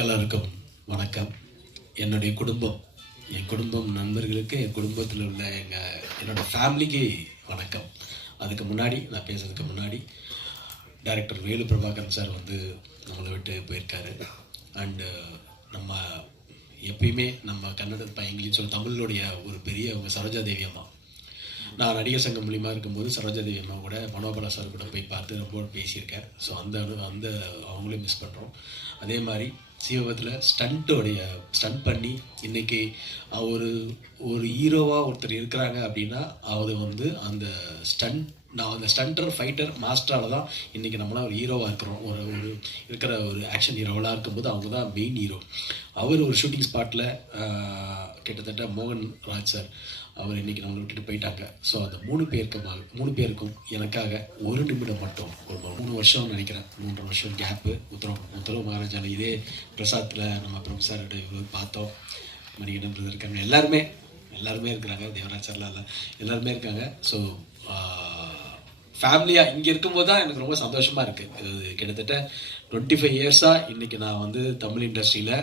எல்லாருக்கும் வணக்கம். என்னுடைய குடும்பம், என் குடும்பம் நண்பர்களுக்கு, என் குடும்பத்தில் உள்ள என்னோட ஃபேமிலிக்கு வணக்கம். அதுக்கு முன்னாடி நான் பேசுறதுக்கு முன்னாடி டைரக்டர் வேலு பிரபாகரன் சார் வந்து நம்மளை விட்டு போயிருக்காரு. அண்டு நம்ம எப்பயுமே நம்ம கன்னட பையங்களையும் சொல்லி தமிழுடைய ஒரு பெரிய அவங்க சரோஜா தேவி அம்மா. நான் நடிகர் சங்கம் மூலியமாக இருக்கும்போது சரோஜா தேவி அம்மா கூட மனோபலா சார் கூட போய் பார்த்து ரொம்ப பேசியிருக்கேன். ஸோ அந்த அவங்களையும் மிஸ் பண்ணுறோம். அதே மாதிரி சீவகத்தில் ஸ்டண்ட் பண்ணி இன்றைக்கி ஒரு ஹீரோவாக ஒருத்தர் இருக்கிறாங்க அப்படின்னா அது வந்து அந்த ஸ்டண்டர் ஃபைட்டர் மாஸ்டரால் தான் இன்றைக்கி நம்மளாம் ஒரு ஹீரோவாக இருக்கிறோம். ஒரு இருக்கிற ஒரு ஆக்ஷன் ஹீரோவெலாம் இருக்கும்போது அவங்க தான் மெயின் ஹீரோ. அவர் ஒரு ஷூட்டிங் ஸ்பாட்டில் கிட்டத்தட்ட மோகன் ராஜ் சார் அவர் இன்றைக்கி நம்மளை விட்டுட்டு போயிட்டாங்க. ஸோ அந்த மூணு பேருக்கும் எனக்காக ஒரு நிமிடம் மட்டும் ஒரு 3 வருஷம் நினைக்கிறேன், 3.5 வருஷம் கேப்பு. உத்தரவு மகாராஜாவில் இதே பிரசாத்தில் நம்ம ப்ரொஃபஸர் பார்த்தோம். மணிகண்டன் பிரதர் இருக்காங்க, எல்லாருமே இருக்கிறாங்க, தேவராஜ் சார்லாம் எல்லாருமே இருக்காங்க. ஸோ ஃபேமிலியாக இங்கே இருக்கும்போது தான் எனக்கு ரொம்ப சந்தோஷமாக இருக்குது. இது கிட்டத்தட்ட 25 இயர்ஸாக இன்றைக்கி நான் வந்து தமிழ் இண்டஸ்ட்ரியில்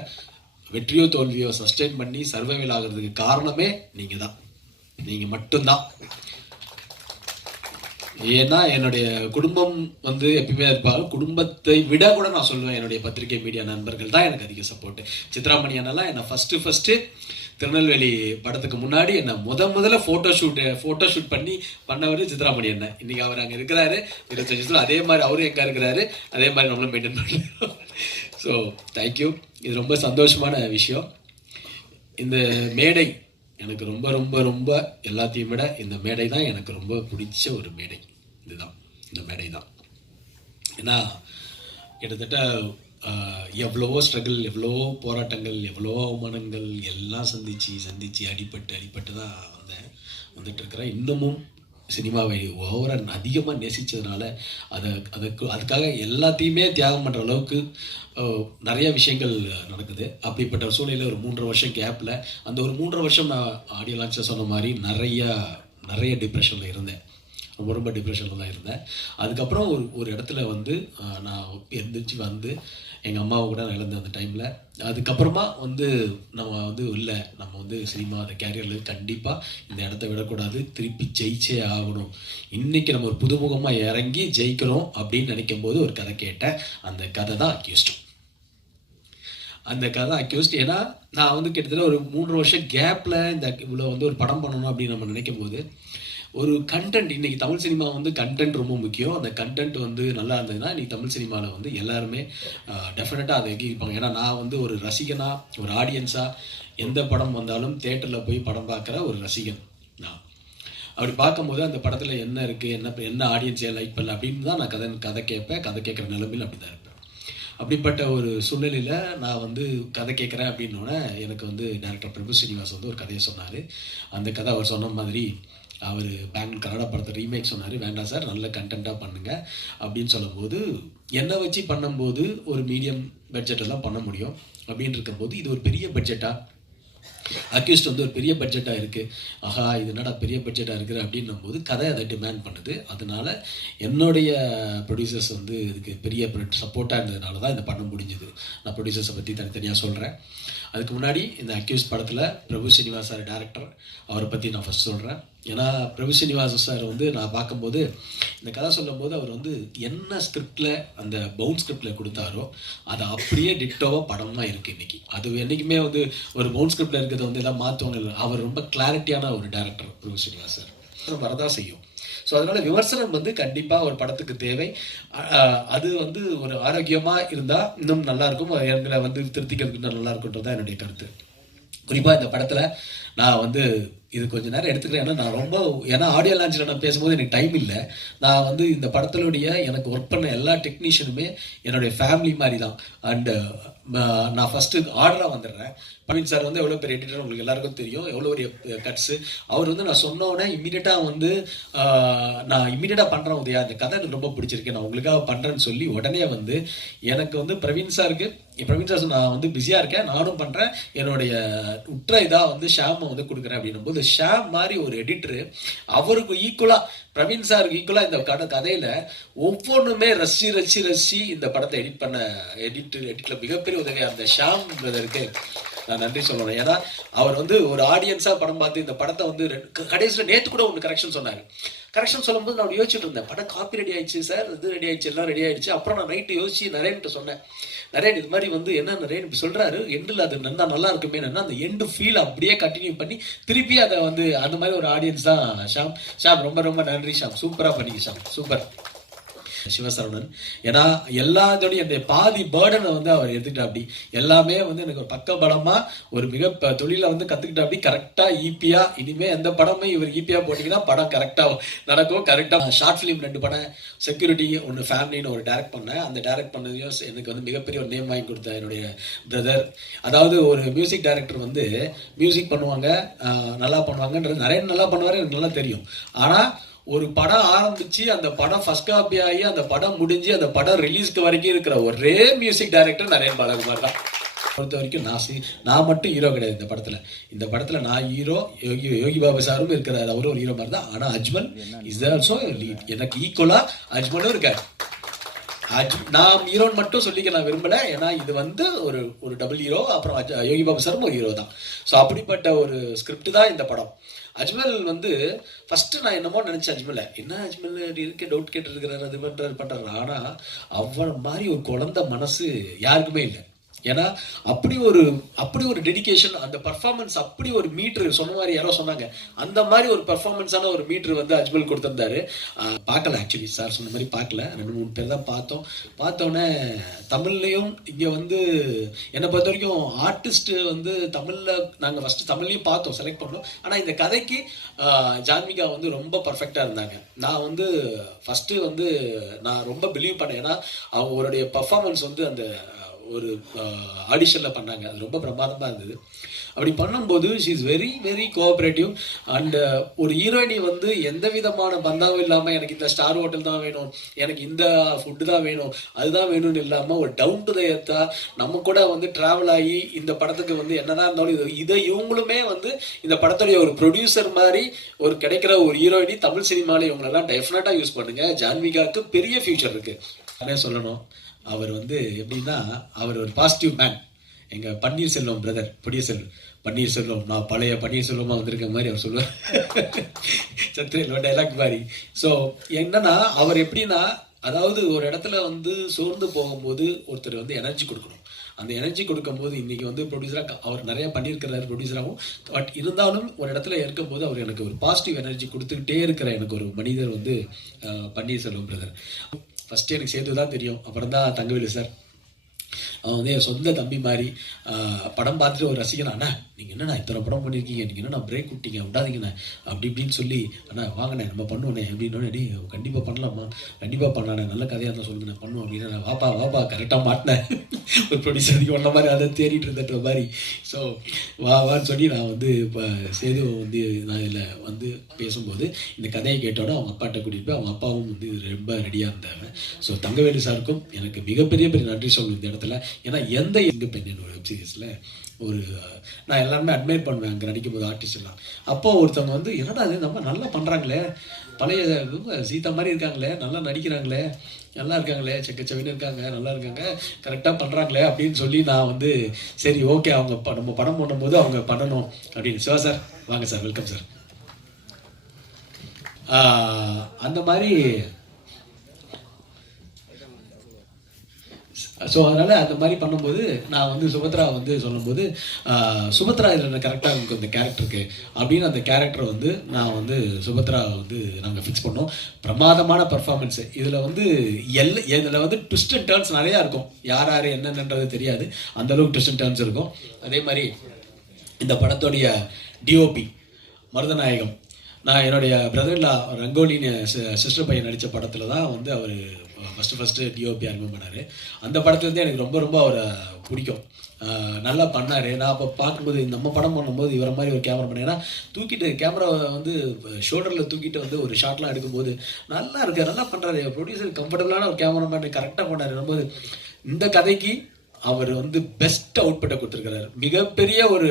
வெற்றியோ தோல்வியோ சஸ்டெயின் பண்ணி சர்வைவல் ஆகிறதுக்கு காரணமே நீங்கள் மட்டும்தான். ஏன்னா என்னுடைய குடும்பம் வந்து எப்பயுமே இருப்பாங்க. குடும்பத்தை விட கூட நான் சொல்லுவேன், என்னுடைய பத்திரிகை மீடியா நண்பர்கள் தான் எனக்கு அதிக சப்போர்ட். சித்ராமணி அண்ணெல்லாம் என்னை ஃபஸ்ட்டு திருநெல்வேலி படத்துக்கு முன்னாடி என்னை முதல்ல ஃபோட்டோ ஷூட் பண்ணவர் சித்ராமணி அண்ணன். இன்னைக்கு அவர் அங்கே இருக்கிறாரு 25 வருஷத்துல. அதே மாதிரி அவரும் எங்கே இருக்கிறாரு, அதே மாதிரி நம்மளும் மெயின்டைன் பண்ணுறோம். So thank you. இது ரொம்ப சந்தோஷமான விஷயம். இந்த மேடை எனக்கு ரொம்ப ரொம்ப ரொம்ப எல்லாத்தையும் விட இந்த மேடை தான் எனக்கு ரொம்ப பிடிச்ச ஒரு மேடை. இந்த மேடை தான். ஏன்னா கிட்டத்தட்ட எவ்வளவோ ஸ்ட்ரகிள், எவ்வளவோ போராட்டங்கள், எவ்வளவோ அவமானங்கள் எல்லாம் சந்திச்சு அடிபட்டு தான் வந்துட்டுருக்கிறேன். இன்னமும் சினிமாவை அதிகமாக நேசித்ததுனால அதுக்காக எல்லாத்தையுமே தியாகம் பண்ணுற அளவுக்கு நிறைய விஷயங்கள் நடக்குது. அப்படிப்பட்ட சூழ்நிலையில் ஒரு 3.5 வருஷம் கேப்பில் அந்த ஒரு 3.5 வருஷம் நான் ஆடியோ லான்ச்சில் சொன்ன மாதிரி நிறைய டிப்ரெஷனில் இருந்தேன். ரொம்ப டிப்ரெஷனில் தான் இருந்தேன். அதுக்கப்புறம் ஒரு இடத்துல வந்து நான் எந்திரிச்சு வந்து எங்கள் அம்மாவை கூட நான் இழந்தேன் அந்த டைமில். அதுக்கப்புறமா வந்து நம்ம வந்து சினிமா அந்த கேரியரில் கண்டிப்பாக இந்த இடத்த விடக்கூடாது, திருப்பி ஜெயிச்சே ஆகணும். இன்றைக்கி நம்ம ஒரு புதுமுகமாக இறங்கி ஜெயிக்கணும் அப்படின்னு நினைக்கும் போது ஒரு கதை கேட்டேன். அந்த கதை தான் அக்யூஸ்ட். ஏன்னா நான் வந்து கிட்டத்தட்ட ஒரு 3 வருஷம் கேப்பில் இவ்வளோ வந்து ஒரு படம் பண்ணணும் அப்படின்னு நம்ம நினைக்கும் போது ஒரு கண்டென்ட், இன்றைக்கி தமிழ் சினிமா வந்து கண்டென்ட் ரொம்ப முக்கியம். அந்த கண்டென்ட் வந்து நல்லா இருந்ததுன்னா இன்றைக்கி தமிழ் சினிமாவில் வந்து எல்லாருமே டெஃபினட்டாக அதை எங்கிருப்பாங்க. ஏன்னா நான் வந்து ஒரு ரசிகனாக, ஒரு ஆடியன்ஸாக எந்த படம் வந்தாலும் தேட்டரில் போய் படம் பார்க்குற ஒரு ரசிகன் நான். அப்படி பார்க்கும்போது அந்த படத்தில் என்ன இருக்குது, என்ன ஆடியன்ஸை லைக் பண்ணல அப்படின்னு தான் நான் கதை கேட்குற நிலைமையில் அப்படி தான் இருப்பேன். அப்படிப்பட்ட ஒரு சூழ்நிலையில் நான் வந்து கதை கேட்குறேன் அப்படின்னோடனே எனக்கு வந்து டைரக்டர் பிரபு ஸ்ரீனிவாஸ் வந்து ஒரு கதையை சொன்னார். அந்த கதை அவர் சொன்ன மாதிரி அவர் கன்னடா படத்தை ரீமேக் சொன்னார். வேண்டாம் சார், நல்ல கண்டென்ட்டாக பண்ணுங்கள் அப்படின்னு சொல்லும்போது என்னை வச்சு பண்ணும்போது ஒரு மீடியம் பட்ஜெட்டெல்லாம் பண்ண முடியும் அப்படின்னு இருக்கும்போது இது ஒரு பெரிய பட்ஜெட்டாக அக்யூஸ்ட் வந்து ஒரு பெரிய பட்ஜெட்டாக இருக்குது. ஆஹா, இது என்னடா பெரிய பட்ஜெட்டாக இருக்குது அப்படின்னும் போது கதை அதை டிமாண்ட் பண்ணுது. அதனால என்னுடைய ப்ரொடியூசர்ஸ் வந்து இதுக்கு பெரிய சப்போர்ட்டாக இருந்ததுனால தான் இதை பண்ண முடிஞ்சுது. நான் ப்ரொடியூசர்ஸை பற்றி தனித்தனியாக சொல்கிறேன். அதுக்கு முன்னாடி இந்த அக்யூஸ்ட் படத்தில் பிரபு ஸ்ரீனிவாஸ் சார் டைரக்டர், அவரை பற்றி நான் ஃபஸ்ட் சொல்கிறேன். ஏன்னா பிரபு ஸ்ரீனிவாஸ் சார் வந்து நான் பார்க்கும்போது இந்த கதை சொல்லும் போது அவர் வந்து என்ன ஸ்கிரிப்டில் அந்த பவுன் ஸ்கிரிப்டில் கொடுத்தாரோ அதை அப்படியே டிட்டோவாக படமாக இருக்குது இன்றைக்கி. அது என்றைக்குமே வந்து ஒரு பவுன் ஸ்கிரிப்டில் இருக்கிறத வந்து எல்லாம் மாற்றுவாங்க. அவர் ரொம்ப கிளாரிட்டியான ஒரு டைரக்டர் பிரபு ஸ்ரீனிவாஸ் சார். வரதான் செய்யும். ஸோ அதனால் விமர்சனம் வந்து கண்டிப்பாக ஒரு படத்துக்கு தேவை. அது வந்து ஒரு ஆரோக்கியமாக இருந்தால் இன்னும் நல்லாயிருக்கும். எங்களை வந்து திருத்திக்கிறதுக்கு நல்லா இருக்குன்றது தான் என்னுடைய கருத்து. குறிப்பாக இந்த படத்தில் நான் வந்து இது கொஞ்சம் நேரம் எடுத்துக்கிறேன். ஏன்னா ஆடியோ லான்ச்சில் நான் பேசும்போது எனக்கு டைம் இல்லை. நான் வந்து இந்த படத்தினுடைய எனக்கு ஒர்க் பண்ண எல்லா டெக்னீஷியனுமே என்னுடைய ஃபேமிலி மாதிரி தான். அண்டு நான் ஃபஸ்ட்டு ஆர்டராக வந்துடுறேன். பவின் சார் வந்து எவ்வளோ பெரிய எடிட்டர் உங்களுக்கு எல்லாருக்கும் தெரியும், எவ்வளோ ஒரு கட்ஸு. அவர் வந்து நான் சொன்னோடனே இம்மீடியட்டாக வந்து நான் இம்மீடியட்டாக பண்ணுறேன் உதயா, இந்த கதை எனக்கு ரொம்ப பிடிச்சிருக்கு, நான் உங்களுக்காக பண்ணுறேன்னு சொல்லி உடனே வந்து எனக்கு வந்து பிரவீன் சார் நான் வந்து பிஸியாக இருக்கேன், நானும் பண்ணுறேன். என்னுடைய உற்ற இதாக வந்து ஷாம் ஷாமை வந்து கொடுக்குறேன் அப்படின்னும் போது ஷாம் மாதிரி ஒரு எடிட்டரு அவருக்கு ஈக்குவலாக பிரவீன் சாருக்கு ஈக்குவலாக இந்த கதையில் ஒவ்வொன்றுமே ரசி இந்த படத்தை எடிட்டில் மிகப்பெரிய உதவியாக இருந்த ஷாம் பிரதருக்கு நான் நன்றி சொல்லணும். ஏன்னா அவர் வந்து ஒரு ஆடியன்ஸாக படம் பார்த்து இந்த படத்தை வந்து கடைசியில் நேற்று கூட ஒன்று கரெக்ஷன் சொன்னார். கரெக்ஷன் சொல்லும்போது நான் யோசிச்சுட்டு இருந்தேன், படம் காப்பி ரெடி ஆயிடுச்சு சார், இது ரெடி ஆயிடுச்சு, எல்லாம் ரெடி ஆயிடுச்சு. அப்புறம் நான் நைட்டு யோசிச்சு நரேன்ட்டு சொன்னேன், நரேன் இது மாதிரி வந்து என்ன நரேன் இப்படி சொல்கிறாரு, எண்டில் அது நல்லா இருக்குமே, அந்த எண்டு ஃபீல் அப்படியே கண்டினியூ பண்ணி திருப்பி அதை வந்து அந்த மாதிரி ஒரு ஆடியன்ஸ் தான் ஷாம். ரொம்ப ரொம்ப நன்றி ஷாம், சூப்பராக பண்ணிக்க ஷாம், சூப்பர் சிவசரவணன். ஏன்னா எல்லாத்தோடையும் அந்த பாதி பேர்டனை வந்து அவர் எடுத்துக்கிட்டா அப்படி எல்லாமே வந்து எனக்கு ஒரு பக்க பலமா ஒரு மிக தொழில வந்து கத்துக்கிட்டா அப்படி கரெக்டா ஈபியா. இனிமே எந்த படமே இவர் ஈபியா போட்டீங்கன்னா படம் கரெக்டா நடக்கும். கரெக்டா ஷார்ட் ஃபிலிம் 2 படம், செக்யூரிட்டி ஒன்று, ஃபேமிலின்னு ஒரு டைரக்ட் பண்ணேன். அந்த டைரக்ட் பண்ணதையும் எனக்கு வந்து மிகப்பெரிய ஒரு நேம் வாங்கி கொடுத்த என்னுடைய பிரதர். அதாவது ஒரு மியூசிக் டைரக்டர் வந்து மியூசிக் பண்ணுவாங்க, நல்லா பண்ணுவாங்கன்றது நிறைய நல்லா பண்ணுவாரு, எனக்கு நல்லா தெரியும். ஆனா ஒரு படம் ஆரம்பிச்சு அந்த படம் ஃபர்ஸ்ட் காப்பி ஆகி அந்த படம் முடிஞ்சு அந்த படம் ரிலீஸ்க்கு வரைக்கும் இருக்கிற ஒரே மியூசிக் டைரக்டர் நரேன் பாலகுமார் தான். பொறுத்த வரைக்கும் நான் மட்டும் ஹீரோ கிடையாது இந்த படத்துல நான் ஹீரோ, யோகி பாபு சாரும் இருக்கிறார், அவரும் ஒரு ஹீரோ மாதிரி தான். ஆனா அஜ்மல் இஸ் ஆல்சோ லீட். எனக்கு ஈக்குவலா அஜ்மலும் இருக்காரு. நான் ஹீரோன்னு மட்டும் சொல்லிக்க நான் விரும்பல, ஏன்னா இது வந்து ஒரு டபுள் ஹீரோ, அப்புறம் யோகி பாபு சாரும் ஒரு ஹீரோ தான். ஸோ அப்படிப்பட்ட ஒரு ஸ்கிரிப்ட் தான் இந்த படம். அஜ்மல் வந்து ஃபர்ஸ்ட் நான் என்னமோ நினைச்சேன், என்ன அஜ்மல் இருக்க டவுட் கேட்டுருக்கிறாரு, அது பண்றாரு. ஆனா அவன் மாதிரி ஒரு குழந்தை மனசு யாருக்குமே இல்லை. ஏன்னா அப்படி ஒரு டெடிகேஷன், அந்த பர்ஃபார்மன்ஸ், அப்படி ஒரு மீட்ரு சொன்ன மாதிரி யாரோ சொன்னாங்க, அந்த மாதிரி ஒரு பர்ஃபார்மன்ஸான ஒரு மீட்ரு வந்து அஜ்மல் கொடுத்திருந்தாரு. பார்க்கல, ஆக்சுவலி சார் சொன்ன மாதிரி பார்க்கல, 2-3 பேர் தான் பார்த்தோன்னே. தமிழ்லையும் இங்கே வந்து என்னை பொறுத்த வரைக்கும் ஆர்டிஸ்ட் வந்து தமிழில் நாங்கள் ஃபஸ்ட்டு தமிழ்லையும் பார்த்தோம், செலக்ட் பண்ணோம். ஆனால் இந்த கதைக்கு ஜான்விகா வந்து ரொம்ப பர்ஃபெக்டாக இருந்தாங்க. நான் வந்து ஃபஸ்ட்டு வந்து நான் ரொம்ப பிலீவ் பண்ணேன், ஏன்னா அவங்களுடைய பர்ஃபார்மன்ஸ் வந்து அந்த ஒரு ஆடிஷனில் பண்ணாங்க, அது ரொம்ப பிரமாதமாக இருந்தது. அப்படி பண்ணும்போது she is very very cooperative. And ஒரு ஹீரோயினி வந்து எந்த விதமான பந்தாவும் இல்லாமல் எனக்கு இந்த ஸ்டார் ஹோட்டல் தான் வேணும், எனக்கு இந்த ஃபுட்டு தான் வேணும், அதுதான் வேணும்னு இல்லாமல் ஒரு டவுன் டு த எர்த்தா நம்ம கூட வந்து ட்ராவல் ஆகி இந்த படத்துக்கு வந்து என்னதான் இருந்தாலும் இதை இவங்களுமே வந்து இந்த படத்துடைய ஒரு ப்ரொடியூசர் மாதிரி ஒரு கிடைக்கிற ஒரு ஹீரோயினி தமிழ் சினிமாவில் இவங்களெல்லாம் டெஃபினட்டாக யூஸ் பண்ணுங்க. ஜான்விகாவுக்கு பெரிய ஃபியூச்சர் இருக்கு. அதே சொல்லணும், அவர் வந்து எப்படின்னா அவர் ஒரு பாசிட்டிவ் மேன். எங்கள் பன்னீர்செல்வம் பிரதர், பன்னீர்செல்வம், நான் பழைய பன்னீர்செல்வமாக வந்திருக்க மாதிரி அவர் சொல்லுவார், சத்திர டைலாக் மாதிரி. ஸோ என்னன்னா அவர் எப்படின்னா, அதாவது ஒரு இடத்துல வந்து சோர்ந்து போகும்போது ஒருத்தர் வந்து எனர்ஜி கொடுக்கணும். அந்த எனர்ஜி கொடுக்கும்போது இன்னைக்கு வந்து ப்ரொடியூசராக அவர் நிறைய பண்ணியிருக்கிறாரு, ப்ரொடியூசராகவும். பட் இருந்தாலும் ஒரு இடத்துல இருக்கும்போது அவர் எனக்கு ஒரு பாசிட்டிவ் எனர்ஜி கொடுத்துக்கிட்டே இருக்கிற எனக்கு ஒரு மனிதர் வந்து பன்னீர்செல்வம் பிரதர். ஃபஸ்ட்டு எனக்கு சேது தான் தெரியும், அப்புறம் தான் தங்கவேலு சார். அவன் வந்து என் சொந்த தம்பி மாதிரி. படம் பார்த்துட்டு ஒரு ரசிகன், அண்ணா நீங்கள் என்னண்ணா இத்தனை படம் பண்ணியிருக்கீங்க, நீங்கள் என்னண்ணா பிரேக் விட்டீங்க, விடாதீங்கண்ணா அப்படி இப்படின்னு சொல்லி, அண்ணா வாங்கண்ணே நம்ம பண்ணுவோண்ணே அப்படின்னோடனே, அடி கண்டிப்பாக பண்ணலாமா, கண்டிப்பாக பண்ணலாண்ணே, நல்ல கதையாக இருந்தால் சொல்லுங்க நான் பண்ணுவோம் அப்படின்னு. நான் வாப்பா கரெக்டாக மாட்டினேன், ஒரு ப்ரொடியூசருக்கு ஒன்ன மாதிரி அதை தேடிட்டு இருந்துட்ட மாதிரி. ஸோ வான்னு சொல்லி நான் வந்து இப்போ சேது வந்து நான் இதில் வந்து பேசும்போது இந்த கதையை கேட்டோட அவங்க அப்பாட்ட கூட்டிகிட்டு போய் அவங்க அப்பாவும் வந்து ரொம்ப ரெடியாக இருந்தாங்க. ஸோ தங்கவேலு சாருக்கும் எனக்கு மிகப்பெரிய நன்றி சொல்லணும் இந்த இடத்துல. ஏன்னா எந்த எங்க பெண் ஒரு வெப் சீரிஸில் ஒரு நான் எல்லாருமே அட்மையர் பண்ணுவேன் அங்கே நடிக்கும்போது ஆர்டிஸ்ட் எல்லாம். அப்போது ஒருத்தவங்க வந்து என்னடா அது நம்ம நல்லா பண்ணுறாங்களே, பழைய சீதா மாதிரி இருக்காங்களே, நல்லா நடிக்கிறாங்களே, நல்லா இருக்காங்களே, செக்கச்சவின்னு இருக்காங்க, நல்லா இருக்காங்க, கரெக்டாக பண்ணுறாங்களே அப்படின்னு சொல்லி நான் வந்து சரி ஓகே அவங்க நம்ம படம் பண்ணும்போது அவங்க பண்ணணும் அப்படின்னு. சிவா சார் வாங்க சார், வெல்கம் சார். அந்த மாதிரி ஸோ அதனால் அந்த மாதிரி பண்ணும்போது நான் வந்து சுபத்ரா வந்து சொல்லும்போது சுபத்ரா இதில் கரெக்டாக எனக்கு இந்த கேரக்டருக்கு அப்படின்னு அந்த கேரக்டரை வந்து நான் வந்து சுபத்ரா வந்து நாங்கள் ஃபிக்ஸ் பண்ணோம். பிரமாதமான பர்ஃபார்மன்ஸு. இதில் வந்து இதில் வந்து ட்விஸ்ட் அண்ட் டர்ன்ஸ் நிறையா இருக்கும், யார் என்னென்னன்றது தெரியாது, அந்தளவுக்கு ட்விஸ்ட் அண்ட் டர்ன்ஸ் இருக்கும். அதே மாதிரி இந்த படத்தோடைய டிஓபி மருதநாயகம், நான் என்னுடைய பிரதர்லா ரங்கோலின்னு சிஸ்டர் பையன் நடித்த படத்தில் தான் வந்து அவர் ஃபஸ்ட்டு டிஓபி அறிமுகம் பண்ணார். அந்த படத்துலேருந்தே எனக்கு ரொம்ப அவரை பிடிக்கும், நல்லா பண்ணார். நான் அப்போ பார்க்கும்போது நம்ம படம் பண்ணும்போது இவரை மாதிரி ஒரு கேமரா பண்ணேன்னா தூக்கிட்டு கேமரா வந்து ஷோல்டரில் தூக்கிட்டு வந்து ஒரு ஷாட்லாம் எடுக்கும்போது நல்லா இருக்கு, நல்லா பண்ணுறாரு, ப்ரொடியூசர் கம்ஃபர்டபுளான ஒரு கேமராமேன் கரெக்டாக பண்ணார். போது இந்த கதைக்கு அவர் வந்து பெஸ்ட் அவுட்புட்டை கொடுத்துருக்கிறாரு. மிகப்பெரிய ஒரு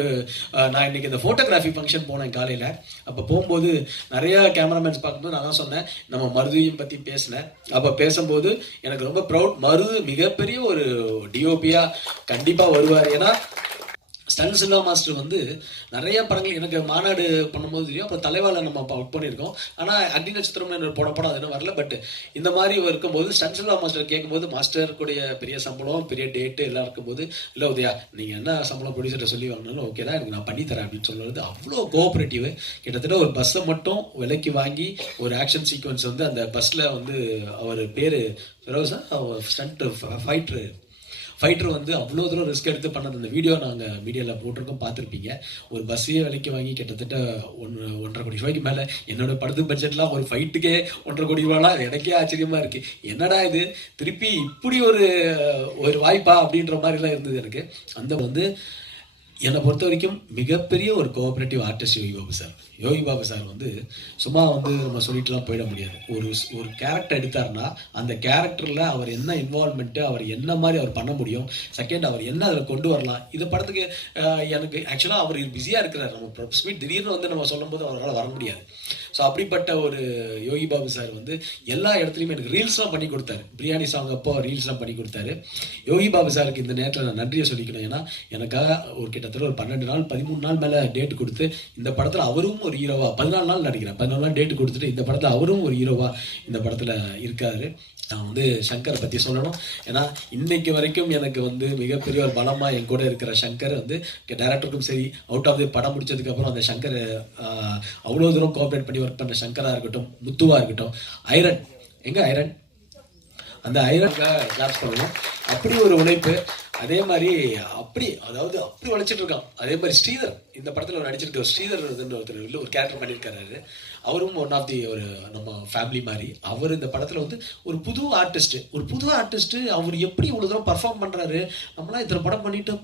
நான் இன்னைக்கு இந்த ஃபோட்டோகிராஃபி ஃபங்க்ஷன் போனேன் காலையில். அப்போ போகும்போது நிறைய கேமராமேன்ஸ் பார்க்கும்போது நான் தான் சொன்னேன், நம்ம மருதையும் பற்றி பேசினேன். அப்போ பேசும்போது எனக்கு ரொம்ப ப்ரௌட். மருது மிகப்பெரிய ஒரு டிஓபியாக கண்டிப்பாக வருவார். ஏன்னா ஸ்டன் சில்வா மாஸ்டர் வந்து நிறைய படங்கள் எனக்கு மாநாடு பண்ணும்போது தெரியும். அப்புறம் தலைவால நம்ம ஒர்க் பண்ணியிருக்கோம். ஆனால் அக்னி நட்சத்திரம்னு ஒரு படம் அது இன்னும் வரல. பட் இந்த மாதிரி இருக்கும்போது ஸ்டன் சில்வா மாஸ்டர் கேட்கும்போது மாஸ்டருக்குடைய பெரிய சம்பளம் பெரிய டேட்டு எல்லாம் இருக்கும்போது, இல்லை உதயா நீங்கள் என்ன சம்பளம் ப்ரொடியூசர்கிட்ட சொல்லி வாங்கினாலும் ஓகே தான், எனக்கு நான் பண்ணித்தரேன் அப்படின்னு சொல்லுறது அவ்வளோ கோஆப்ரேட்டிவ். கிட்டத்தட்ட ஒரு பஸ்ஸை மட்டும் விலைக்கு வாங்கி ஒரு ஆக்ஷன் சீக்வன்ஸ் வந்து அந்த பஸ்ஸில் வந்து அவர் பேர் ரோசா ஸ்டண்ட் ஃபைட்டர் வந்து அவ்வளோ தூரம் ரிஸ்க் எடுத்து பண்ணது. அந்த வீடியோ நாங்கள் மீடியாவில் போட்டிருக்கோம், பார்த்துருப்பீங்க. ஒரு பஸ்ஸையே விலைக்கு வாங்கி கிட்டத்தட்ட 1.5 கோடி ரூபாய்க்கு மேலே. என்னோட படத்து பட்ஜெட்லாம் ஒரு ஃபைட்டுக்கே 1.5 கோடி ரூபாலாம் எனக்கே ஆச்சரியமாக இருக்குது. என்னடா இது திருப்பி இப்படி ஒரு வாய்ப்பா அப்படின்ற மாதிரிலாம் இருந்தது எனக்கு. அந்த வந்து என்னை பொறுத்த வரைக்கும் மிகப்பெரிய ஒரு cooperative artist Yogi Babu sir. Yogi Babu sir வந்து சும்மா வந்து நம்ம சொல்லிட்டுலாம் போயிட முடியாது. ஒரு கேரக்டர் எடுத்தாருன்னா அந்த கேரக்டரில் அவர் என்ன இன்வால்மெண்ட்டு, அவர் என்ன மாதிரி அவர் பண்ண முடியும், செகண்ட் அவர் என்ன அதில் கொண்டு வரலாம். இந்த படத்துக்கு எனக்கு ஆக்சுவலாக அவர் பிஸியாக இருக்கிறார். நம்ம ஸ்பீட் திடீர்னு வந்து நம்ம சொல்லும்போது அவரால் வர முடியாது. ஸோ அப்படிப்பட்ட ஒரு யோகி பாபு சார் வந்து எல்லா இடத்துலையுமே எனக்கு ரீல்ஸ்லாம் பண்ணி கொடுத்தாரு. பிரியாணி சாங் அப்போ ரீல்ஸ்லாம் பண்ணி கொடுத்தாரு. யோகி பாபு சாருக்கு இந்த நேரத்தில் நான் நன்றியை சொல்லிக்கணும். ஏன்னா எனக்காக ஒரு கிட்டத்தட்ட ஒரு 12 நாள் 13 நாள் மேலே டேட் கொடுத்து இந்த படத்தில் அவரும் ஒரு ஹீரோவா 14 நாள் நடிக்கிறேன். 14 நாள் டேட்டு கொடுத்துட்டு இந்த படத்தில் அவரும் ஒரு ஹீரோவா இந்த படத்தில் இருக்காரு. நான் வந்து சங்கரை பற்றி சொல்லணும். ஏன்னா இன்னைக்கு வரைக்கும் எனக்கு வந்து மிகப்பெரிய ஒரு பலமாக என் கூட இருக்கிற சங்கர் வந்து டைரக்டருக்கும் சரி, அவுட் ஆஃப் தி படம் முடிச்சதுக்கப்புறம் அந்த சங்கர் அவ்வளோ தூரம் கோஆப்ரேட் பண்ணி ஒர்க் பண்ண சங்கராக இருக்கட்டும், முத்துவாக இருக்கட்டும், ஐரன் ஐரன் அந்த ஐரனுக்காக கிளாப்ஸ் பண்ணணும். அப்படி ஒரு உழைப்பு. அதே மாதிரி அப்படி உழைச்சிட்டு இருக்கான். அதே மாதிரி ஸ்ரீதர் இந்த படத்தில் ஒரு நடிச்சிருக்க ஸ்ரீதர் ஒருத்தர் இல்லை ஒரு கேரக்டர் பண்ணியிருக்காரு. அவரும் ஒன் ஆஃப் தி ஒரு நம்ம ஃபேமிலி மாதிரி. அவர் இந்த படத்தில் வந்து ஒரு புது ஆர்டிஸ்ட்டு அவர் எப்படி இவ்வளோ தூரம் பர்ஃபார்ம் பண்ணுறாரு. நம்மளாம் இத்தனை படம் பண்ணிட்டு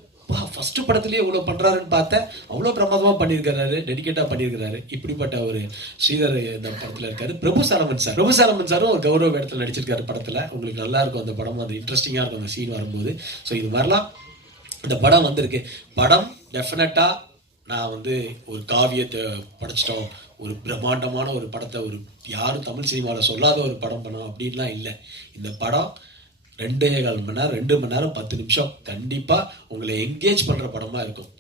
ஃபர்ஸ்ட் படத்துலேயே இவ்வளோ பண்ணுறாருன்னு பார்த்தேன். அவ்வளோ பிரமாதமாக பண்ணியிருக்கிறாரு, டெடிக்கேட்டாக பண்ணியிருக்கிறாரு. இப்படிப்பட்ட ஒரு ஸ்ரீதர் இந்த படத்தில் இருக்காரு. பிரபு சாலமன் சாரும் ஒரு கௌரவ இடத்துல நடிச்சிருக்காரு படத்தில். உங்களுக்கு நல்லா இருக்கும் அந்த படம், அது இன்ட்ரெஸ்டிங்காக இருக்கும் அந்த சீன் வரும்போது. ஸோ இது மாதிரிலாம் இந்த படம் வந்திருக்கு. படம் டெஃபினட்டாக நான் வந்து ஒரு காவியத்தை படைச்சிட்டோம், ஒரு பிரம்மாண்டமான ஒரு படத்தை ஒரு யாரும் தமிழ் சினிமாவில் சொல்லாத ஒரு படம் பண்ணோம் அப்படின்லாம் இல்லை. இந்த படம் 2.25 மணி நேரம் 2 மணி நேரம் 10 நிமிஷம் கண்டிப்பாக உங்களை என்கேஜ் பண்ணுற படமாக இருக்கும்.